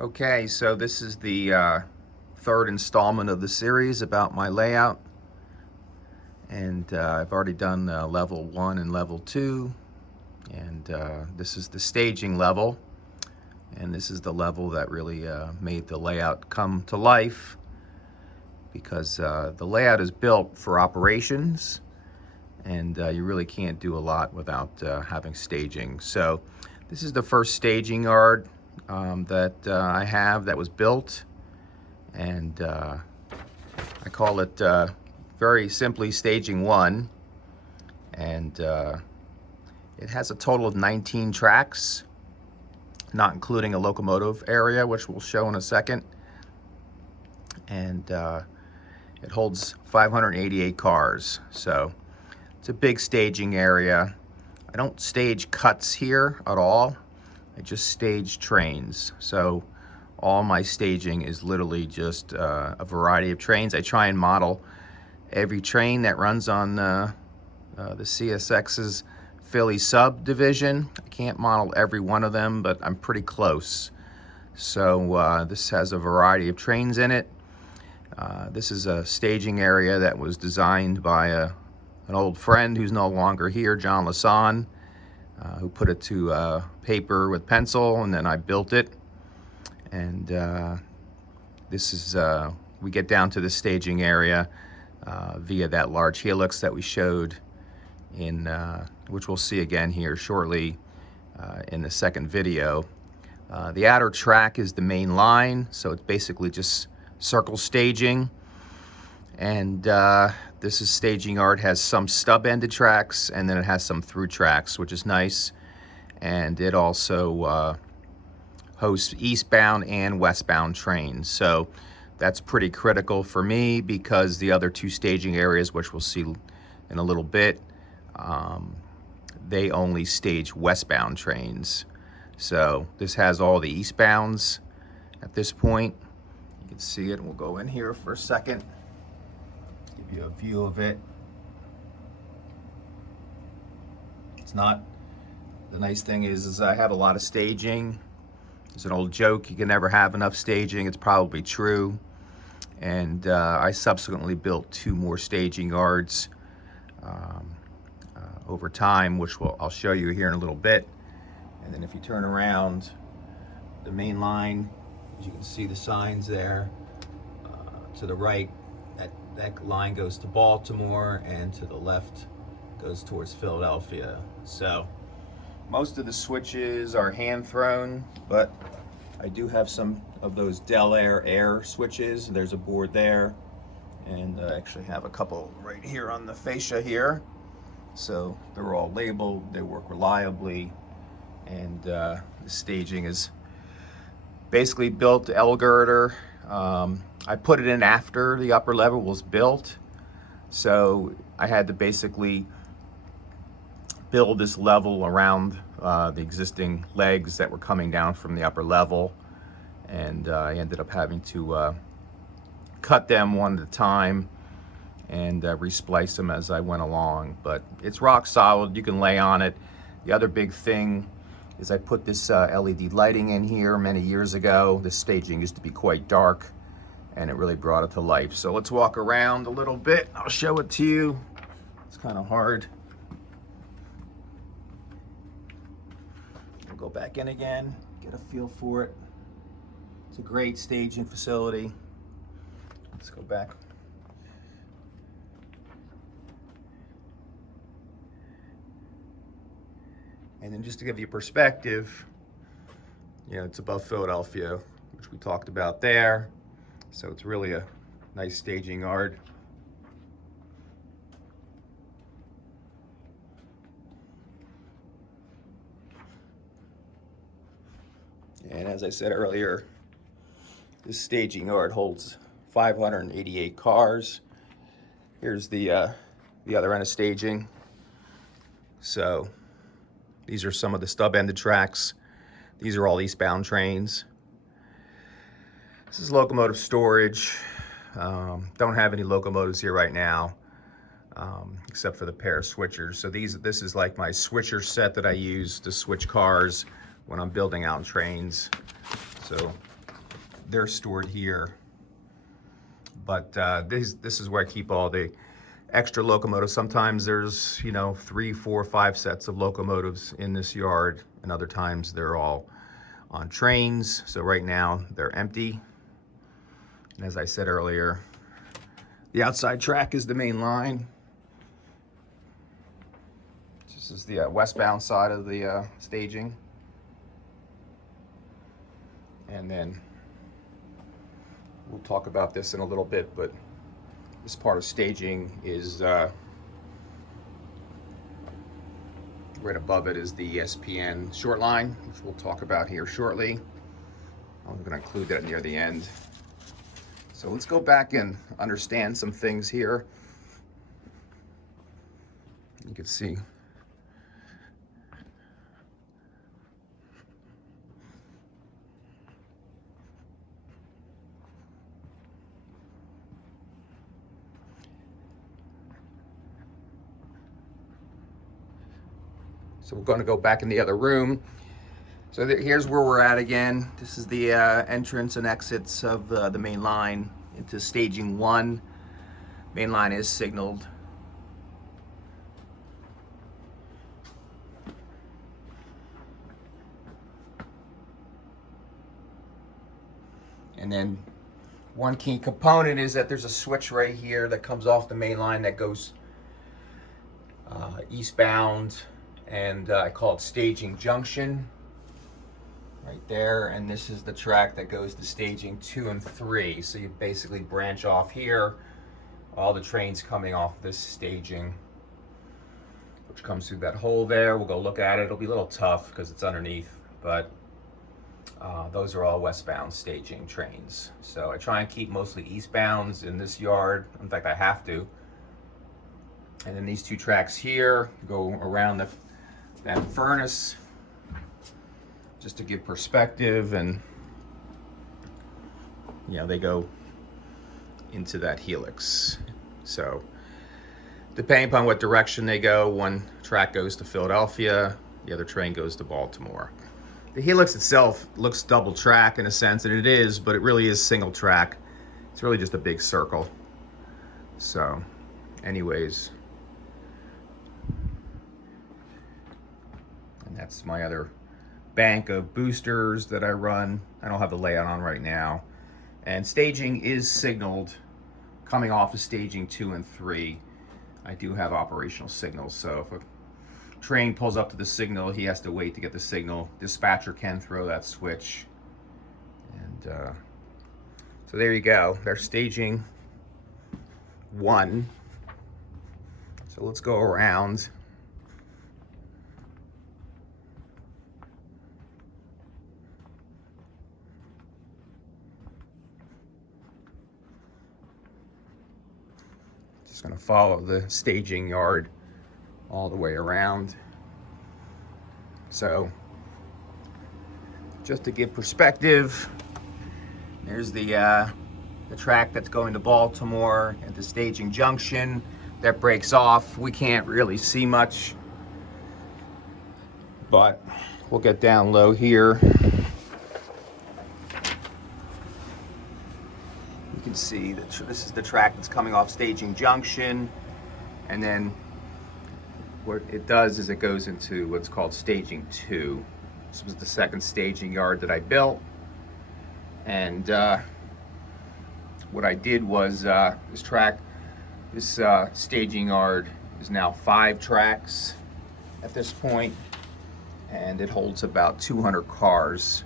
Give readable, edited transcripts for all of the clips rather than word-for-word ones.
Okay, so this is the third installment of the series about my layout, and I've already done level 1 and level 2, and this is the staging level, and this is the level that really made the layout come to life, because the layout is built for operations, and you really can't do a lot without having staging. So this is the first staging yard that I have that was built, and I call it very simply staging 1, and it has a total of 19 tracks, not including a locomotive area, which we'll show in a second, and it holds 588 cars. So it's a big staging area. I don't stage cuts here at all. I just stage trains. So all my staging is literally just a variety of trains. I try and model every train that runs on the CSX's Philly subdivision. I can't model every one of them, but I'm pretty close. So this has a variety of trains in it. This is a staging area that was designed by an old friend who's no longer here, John Lasan, who put it to paper with pencil, and then I built it. And this is, we get down to the staging area via that large helix that we showed in, which we'll see again here shortly in the second video. The outer track is the main line, so it's basically just circle staging. And this is staging yard, has some stub-ended tracks, and then it has some through tracks, which is nice. And it also hosts eastbound and westbound trains. So that's pretty critical for me, because the other two staging areas, which we'll see in a little bit, they only stage westbound trains. So this has all the eastbounds at this point. You can see it. We'll go in here for a second, give you a view of it. It's not, the nice thing is I have a lot of staging. There's an old joke, you can never have enough staging. It's probably true. And I subsequently built 2 more staging yards over time, which I'll show you here in a little bit. And then if you turn around, the main line, as you can see the signs there, to the right, that line goes to Baltimore, and to the left goes towards Philadelphia. So most of the switches are hand thrown, but I do have some of those Del Air switches. There's a board there, and I actually have a couple right here on the fascia here. So they're all labeled, they work reliably, and the staging is basically built to L girder. I put it in after the upper level was built, so I had to basically build this level around the existing legs that were coming down from the upper level, and I ended up having to cut them one at a time and resplice them as I went along. But it's rock solid, you can lay on it. The other big thing is I put this LED lighting in here many years ago. This staging used to be quite dark, and it really brought it to life. So let's walk around a little bit. I'll show it to you. It's kind of hard. We'll go back in again, get a feel for it. It's a great staging facility. Let's go back. And then just to give you perspective, you know, it's above Philadelphia, which we talked about there. So it's really a nice staging yard. And as I said earlier, this staging yard holds 588 cars. Here's the other end of staging. So these are some of the stub-ended tracks. These are all eastbound trains. This is Locomotive Storage. Don't have any locomotives here right now, except for the pair of switchers. So this is like my switcher set that I use to switch cars when I'm building out trains. So they're stored here. But this is where I keep all the extra locomotives. Sometimes there's, 3, 4, 5 sets of locomotives in this yard, and other times they're all on trains. So right now they're empty. And as I said earlier, the outside track is the main line. This is the westbound side of the staging. And then we'll talk about this in a little bit, but this part of staging is right above it is the ESPN Shortline, which we'll talk about here shortly. I'm going to include that near the end. So let's go back and understand some things here. You can see so we're going to go back in the other room. So here's where we're at again. This is the entrance and exits of the main line into staging 1. Main line is signaled. And then one key component is that there's a switch right here that comes off the main line that goes eastbound, and I call it staging junction right there. And this is the track that goes to staging 2 and 3. So you basically branch off here, all the trains coming off this staging, which comes through that hole there. We'll go look at it. It'll be a little tough because it's underneath, but those are all westbound staging trains. So I try and keep mostly eastbounds in this yard. In fact, I have to. And then these 2 tracks here go around that furnace, just to give perspective, and they go into that helix. So depending upon what direction they go, one track goes to Philadelphia, the other train goes to Baltimore. The helix itself looks double track in a sense, and it is, but it really is single track. It's really just a big circle. So anyways, and that's my other bank of boosters that I run. I don't have the layout on right now. And staging is signaled coming off of staging 2 and 3. I do have operational signals, so if a train pulls up to the signal, he has to wait to get the signal. Dispatcher can throw that switch. And so there you go. They're staging 1. So let's go around. Just going to follow the staging yard all the way around. So just to give perspective, there's the track that's going to Baltimore at the staging junction. That breaks off. We can't really see much, but we'll get down low here. You can see that this is the track that's coming off staging junction, and then what it does is it goes into what's called staging 2. This was the second staging yard that I built, and what I did was this staging yard is now 5 tracks at this point, and it holds about 200 cars.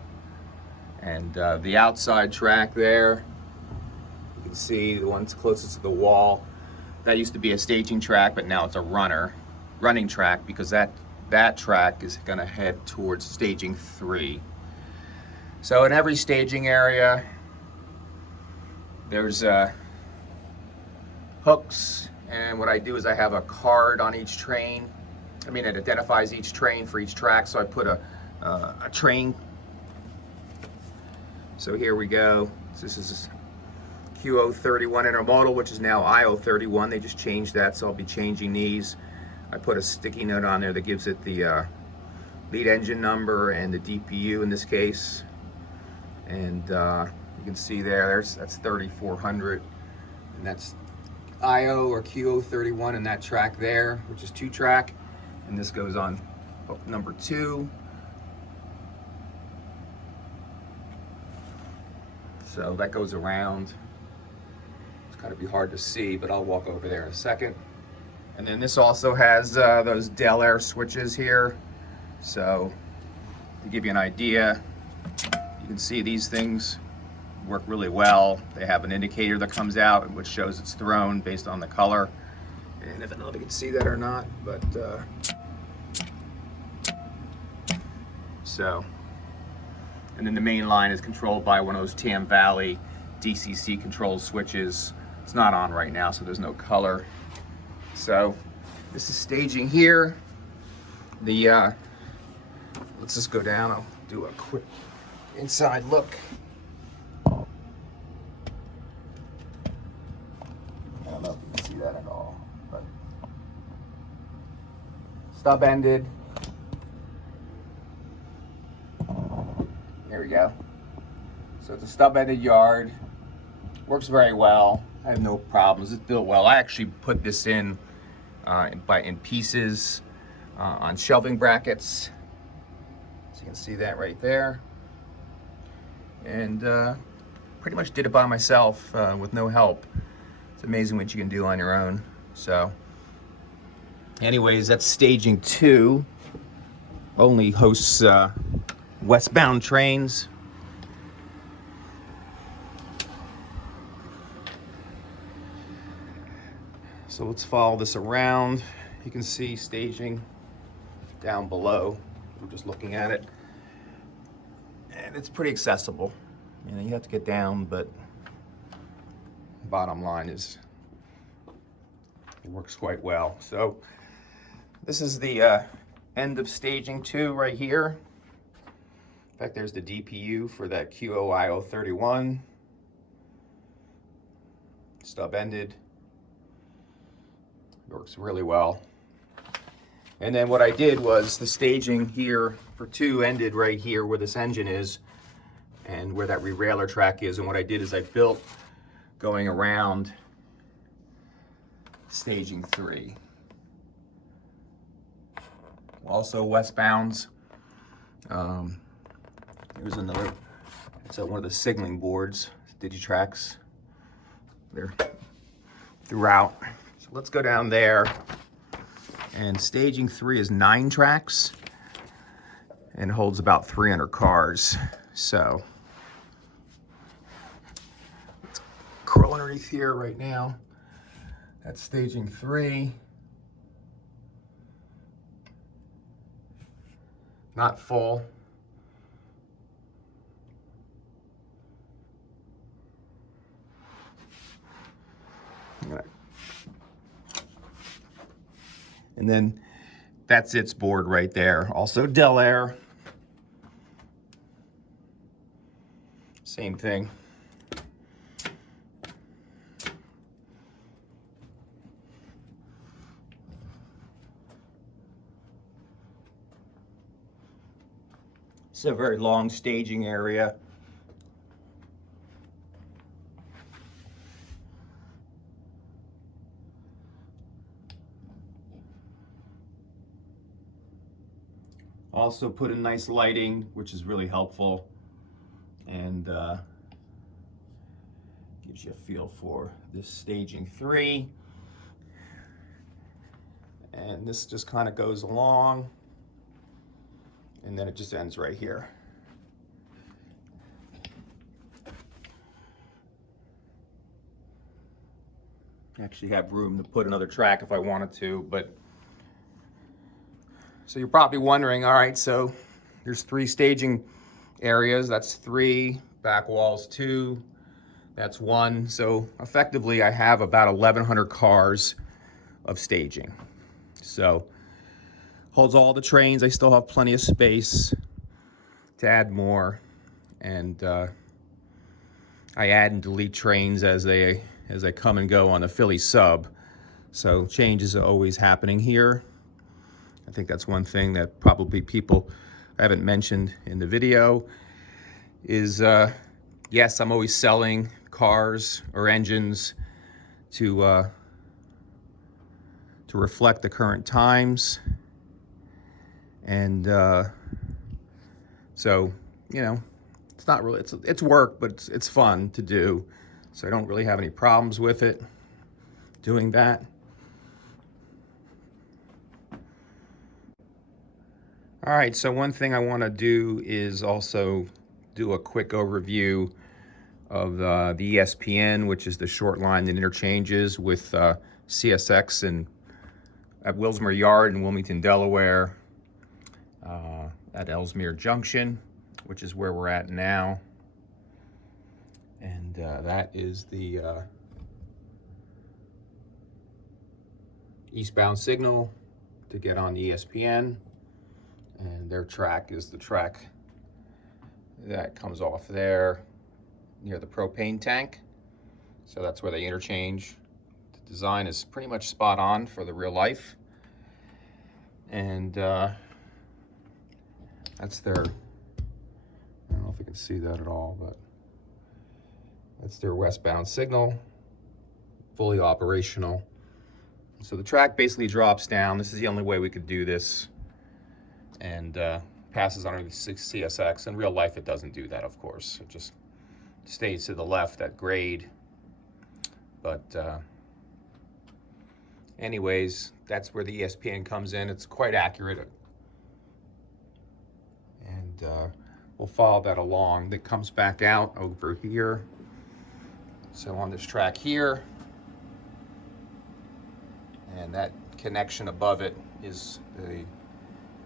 And the outside track there, you can see the one's closest to the wall. That used to be a staging track, but now it's a running track, because that track is going to head towards staging 3. So in every staging area, there's hooks, and what I do is I have a card on each train. It identifies each train for each track, so I put a train. So here we go. This is QO31 intermodal, which is now IO31. They just changed that, so I'll be changing these. I put a sticky note on there that gives it the lead engine number and the DPU in this case. And you can see that's 3,400, and that's IO or QO31 in that track there, which is 2-track, and this goes on number 2. So that goes around. It's gotta be hard to see, but I'll walk over there in a second. And then this also has those Del Air switches here. So to give you an idea, you can see these things work really well. They have an indicator that comes out which shows it's thrown based on the color. And I don't know if you can see that or not, but so. And then the main line is controlled by one of those Tam Valley DCC control switches. It's not on right now, so there's no color. So this is staging here. The let's just go down. I'll do a quick inside look. I don't know if you can see that at all, but stub ended. There we go. So it's a stub-ended yard. Works very well. I have no problems. It's built well. I actually put this in pieces on shelving brackets. So you can see that right there. And pretty much did it by myself with no help. It's amazing what you can do on your own. So anyways, that's staging 2. Only hosts westbound trains. So let's follow this around. You can see staging down below. We're just looking at it. And it's pretty accessible. You know, you have to get down, but bottom line is it works quite well. So this is the end of staging 2 right here. In fact, there's the DPU for that QOIO31. Stub ended. Works really well. And then what I did was the staging here for 2 ended right here where this engine is and where that rerailer track is. And what I did is I built going around staging 3. Also westbounds. Here's another, it's one of the signaling boards, Digitracks. They're throughout. So let's go down there. And staging 3 is 9 tracks and holds about 300 cars. So let's crawl underneath here right now. That's staging 3. Not full. And then that's its board right there. Also Del Air. Same thing. It's a very long staging area. Also put in nice lighting, which is really helpful, and gives you a feel for this staging 3. And this just kind of goes along, and then it just ends right here. Actually have room to put another track if I wanted to, but so you're probably wondering, all right, so there's 3 staging areas. That's 3, back walls 2, that's 1. So effectively I have about 1,100 cars of staging. So holds all the trains. I still have plenty of space to add more. And I add and delete trains as they come and go on the Philly sub. So changes are always happening here. I think that's one thing that probably people haven't mentioned in the video is Yes, I'm always selling cars or engines to reflect the current times, and so you know, it's not really it's work, but it's fun to do. So I don't really have any problems with it doing that. All right, so one thing I want to do is also do a quick overview of the ESPN, which is the short line that interchanges with CSX and at Willsmere Yard in Wilmington, Delaware, at Ellesmere Junction, which is where we're at now. And that is the eastbound signal to get on the ESPN. And their track is the track that comes off there near the propane tank. So that's where they interchange. The design is pretty much spot on for the real life. And that's their, I don't know if you can see that at all, but that's their westbound signal, fully operational. So the track basically drops down. This is the only way we could do this, and passes underneath CSX. In real life, it doesn't do that, of course. It just stays to the left at grade. But anyways, that's where the ESPN comes in. It's quite accurate. And we'll follow that along. That comes back out over here. So on this track here, and that connection above it is the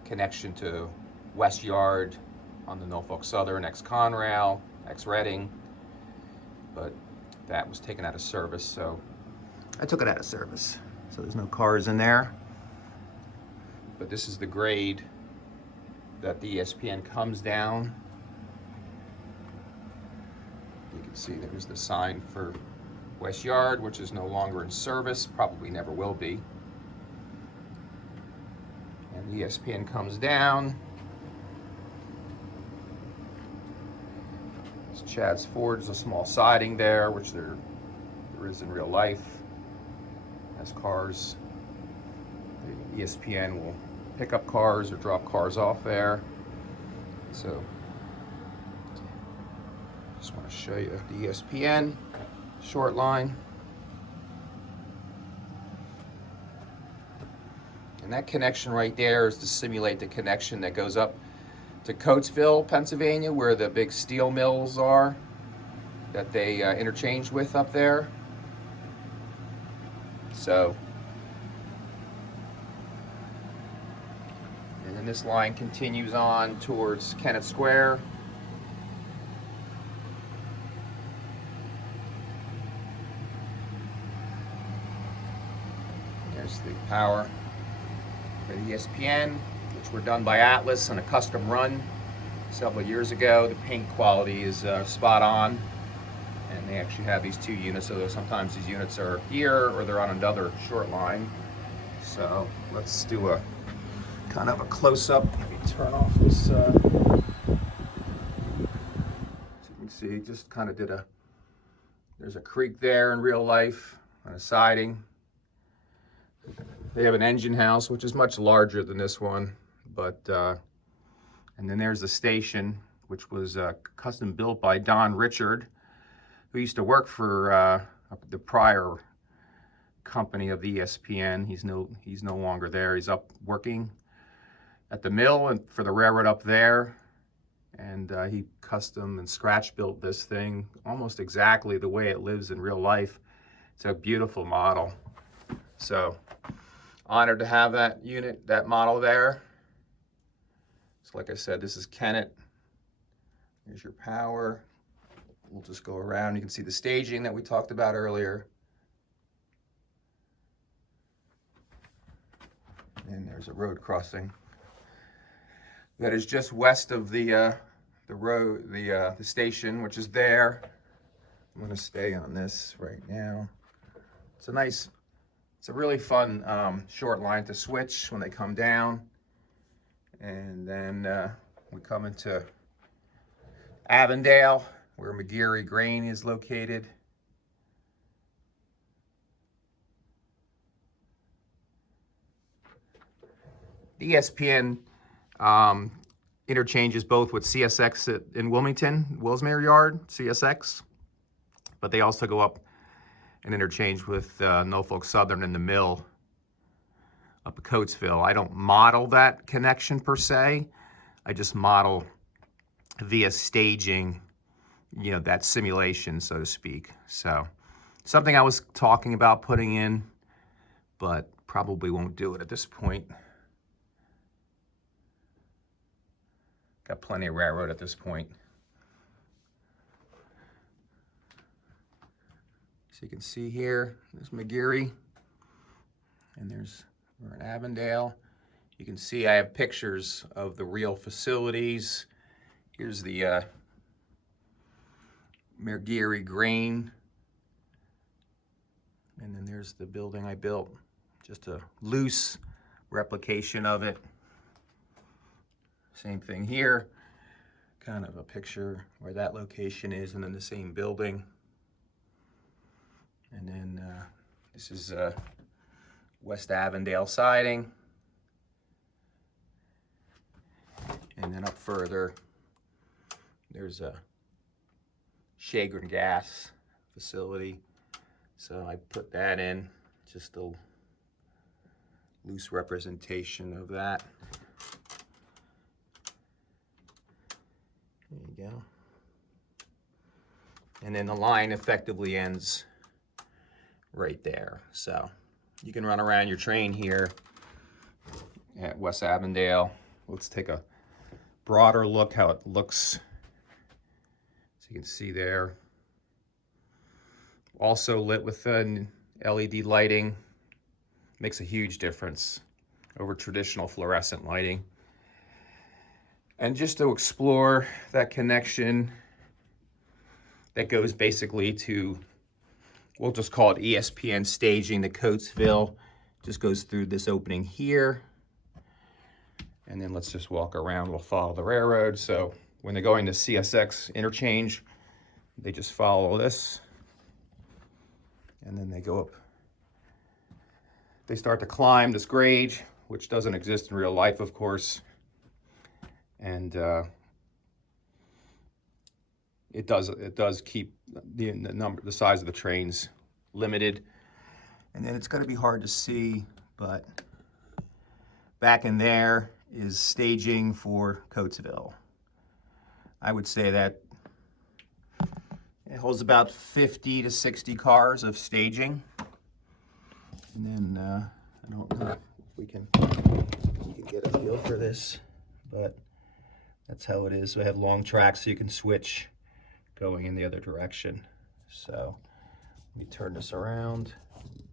connection to West Yard on the Norfolk Southern, ex-Conrail, ex-Reading, but that was taken out of service, so I took it out of service. So there's no cars in there. But this is the grade that the ESPN comes down. You can see there's the sign for West Yard, which is no longer in service, probably never will be. And the ESPN comes down. It's Chad's Ford. There's a small siding there, which there is in real life. As cars, the ESPN will pick up cars or drop cars off there. So just want to show you the ESPN short line. And that connection right there is to simulate the connection that goes up to Coatesville, Pennsylvania, where the big steel mills are that they interchange with up there. So, and then this line continues on towards Kennett Square. There's the power for the ESPN, which were done by Atlas on a custom run several years ago. The paint quality is spot on, and they actually have these two units, so sometimes these units are here or they're on another short line. So let's do a kind of a close-up. Let me turn off this. So you can see, just kind of did there's a creek there in real life on a siding. They have an engine house, which is much larger than this one, but and then there's the station, which was custom built by Don Richard, who used to work for the prior company of the ESPN. He's no longer there. He's up working at the mill and for the railroad up there, and he custom and scratch built this thing almost exactly the way it lives in real life. It's a beautiful model. So honored to have that unit, that model there. So like I said, this is Kennett. Here's your power. We'll just go around. You can see the staging that we talked about earlier. And there's a road crossing that is just west of the road, the station, which is there. I'm going to stay on this right now. It's a really fun short line to switch when they come down. And then we come into Avondale, where McGeary Grain is located. The ESPN interchanges both with CSX in Wilmington, Willsmere Yard, CSX, but they also go up and interchange with Norfolk Southern in the mill up at Coatesville. I don't model that connection per se. I just model via staging, you know, that simulation, so to speak. So something I was talking about putting in, but probably won't do it at this point. Got plenty of railroad at this point. So you can see here, there's McGeary, and we're in Avondale. You can see I have pictures of the real facilities. Here's the McGeary Grain, and then there's the building I built, just a loose replication of it. Same thing here, kind of a picture where that location is, and then the same building. And then this is West Avondale siding. And then up further, there's a Chagrin gas facility. So I put that in, just a loose representation of that. There you go. And then the line effectively ends right there. So you can run around your train here at West Avondale. Let's take a broader look how it looks. So you can see there. Also lit with LED lighting. Makes a huge difference over traditional fluorescent lighting. And just to explore that connection that goes basically to, we'll just call it ESPN staging, the Coatesville, just goes through this opening here. And then let's just walk around, we'll follow the railroad. So when they're going to CSX interchange, they just follow this. And then they go up. They start to climb this grade, which doesn't exist in real life, of course. And it does keep the size of the trains limited. And then it's going to be hard to see, but back in there is staging for Coatesville. I would say that it holds about 50 to 60 cars of staging. And then I don't know if we can get a feel for this, but that's how it is. We have long tracks so you can switch going in the other direction. So let me turn this around. You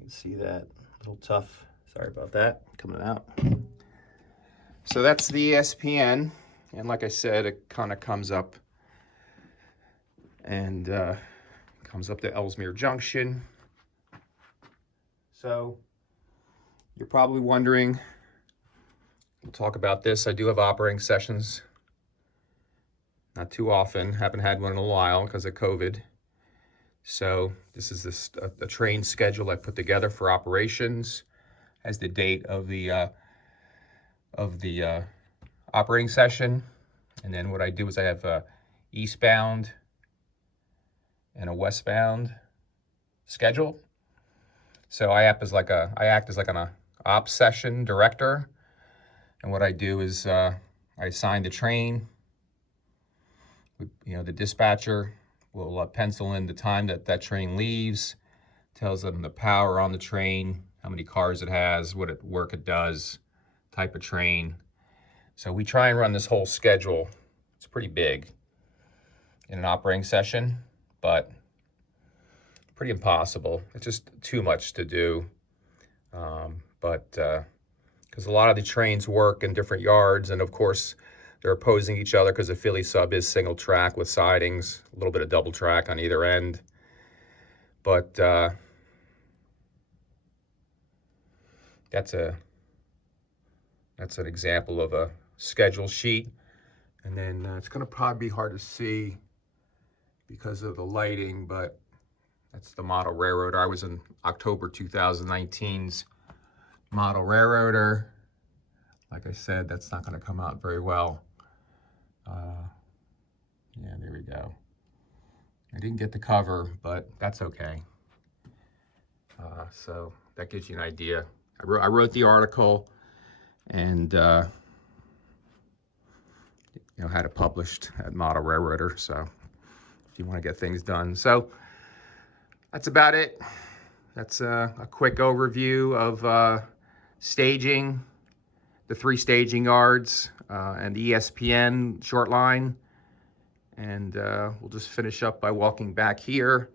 can see that a little tough. Sorry about that, coming out. So that's the ESPN. And like I said, it kind of comes up and comes up to Ellesmere Junction. So you're probably wondering, we'll talk about this. I do have operating sessions. Not too often, haven't had one in a while because of COVID. So this is a train schedule I put together for operations as the date of the operating session. And then what I do is I have a eastbound and a westbound schedule. So I act as like an ops session director. And what I do is I assign the train. You know, the dispatcher will pencil in the time that train leaves, tells them the power on the train, how many cars it has, what work it does, type of train. So we try and run this whole schedule. It's pretty big in an operating session, but pretty impossible. It's just too much to do. Because a lot of the trains work in different yards, and of course they're opposing each other because the Philly sub is single track with sidings, a little bit of double track on either end. But that's an example of a schedule sheet. And then it's going to probably be hard to see because of the lighting, but that's the model railroader. I was in October 2019's model railroader. Like I said, that's not going to come out very well. Yeah, there we go. I didn't get the cover, but that's okay. So that gives you an idea. I wrote the article and had it published at Model Railroader. So if you want to get things done. So that's about it. That's a quick overview of staging, the 3 staging yards, and the ESPN Shortline. And we'll just finish up by walking back here.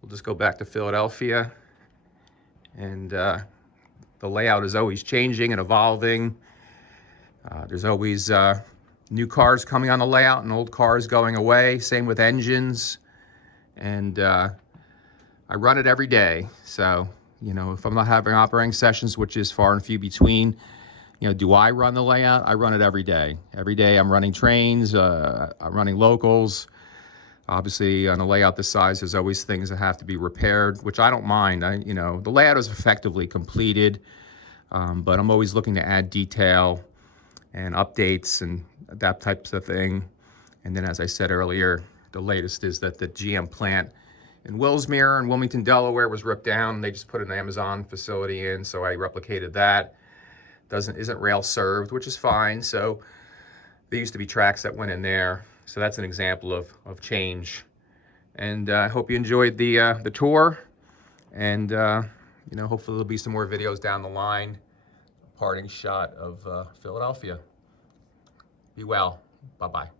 We'll just go back to Philadelphia. And the layout is always changing and evolving. There's always new cars coming on the layout and old cars going away. Same with engines. And I run it every day. So, if I'm not having operating sessions, which is far and few between, do I run the layout? I run it every day. Every day I'm running trains, I'm running locals. Obviously, on a layout this size, there's always things that have to be repaired, which I don't mind. The layout is effectively completed, but I'm always looking to add detail and updates and that types of thing. And then, as I said earlier, the latest is that the GM plant in Willsmere and Wilmington, Delaware was ripped down. They just put an Amazon facility in, so I replicated that. Isn't rail served, which is fine. So there used to be tracks that went in there. So that's an example of change. And I hope you enjoyed the tour. And hopefully there'll be some more videos down the line. Parting shot of Philadelphia. Be well. Bye-bye.